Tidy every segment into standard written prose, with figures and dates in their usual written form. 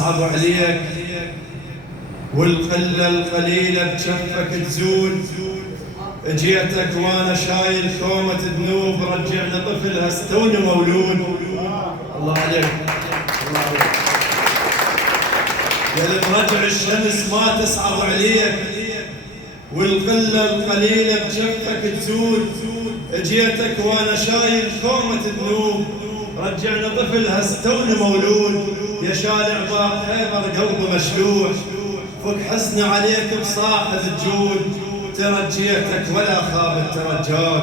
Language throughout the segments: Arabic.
صعب عليك والقلة القليلة بجفك تزول. جيتك وانا شايل كومة ذنوب، رجعنا طفل هستوني مولود. الله عليك الله عليك يا المرجع الشمس ما تصعب عليك والقلة القليلة بجفك تزول. جيتك وانا شايل كومة ذنوب، رجعنا طفل هستوني مولود. يا شارع باب خيبر قلبه مشلوح، فك حزن عليك بصاحب الجود. ترجيتك ولا خابت ترجاك،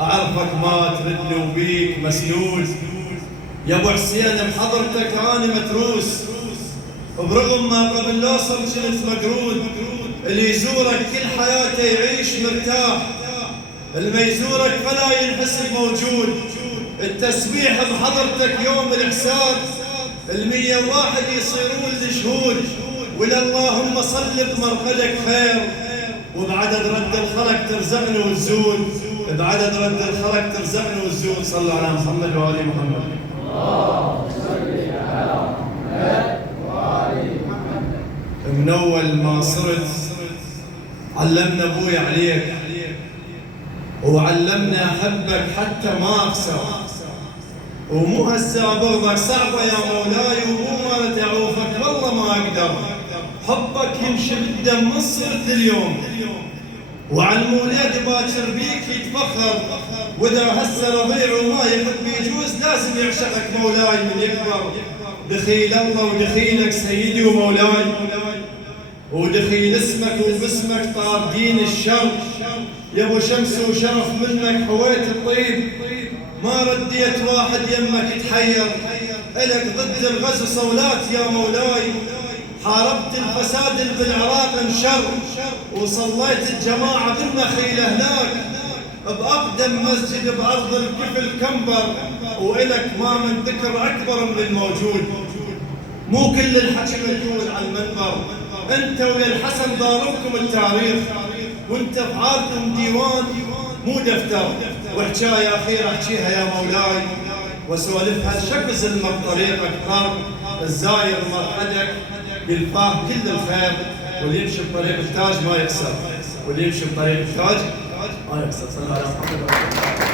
أعرفك ما تردني وبيك مسنود. يا ابو حسين بحضرتك أنا متروس، برغم ما قبل لا أوصل كنت مقرود. اللي يزورك كل حياته يعيش مرتاح، اللي يزورك فلا ينحسب موجود. التسبيح بحضرتك يوم الإحسان، 101 يصيرون لشهود. وللهم صل بمرقدك خير، وبعدد رد الخلق ترزقني وتزول. بعدد رد الخلق ترزقني وتزول. صلوا على محمد وآل محمد. اللهم صل على محمد وآل محمد. من أول ما صرت علمنا أبوي عليك، وعلمنا أحبك حتى ما أخسر. ومو هسه بغضك صعبة يا مولاي، ومو ما تعوفك والله ما أقدر. حبك يمشي بالدم من صرت اليوم، وعن مولد باكر بيك يتفخر. وإذا هسه رضيع وما يحب يجوز لازم يعشقك مولاي من يكبر. دخيل الله ودخيلك سيدي ومولاي، ودخيل اسمك وباسمك طار دين الشر. يا ابو شمس وشرف منك حويت الطيب، ما رديت واحد يمك يتحير. إلك ضد الغزو صولات يا مولاي، حاربت الفساد اللي بالعراق انشر. وصليت الجماعة بالنخيل هناك، بأقدم مسجد بأرض الكفل كمبر. وإلك ما من ذكر أكبر من الموجود. مو كل الحكي مقول على المنبر، أنت ويا الحسن ضاربكم التاريخ، وانت بحالكم ديوان مو دفتر. وحكاية أخيرة احكيها يا مولاي، وسولفها الشكز اللي بطريقك قرب. الزاير مرقدك يلفاه كل الخير، واللي يمشي بطريق التاج ما يخسر. واللي يمشي بطريق التاج ما يخسر. صلى الله عليه وسلم.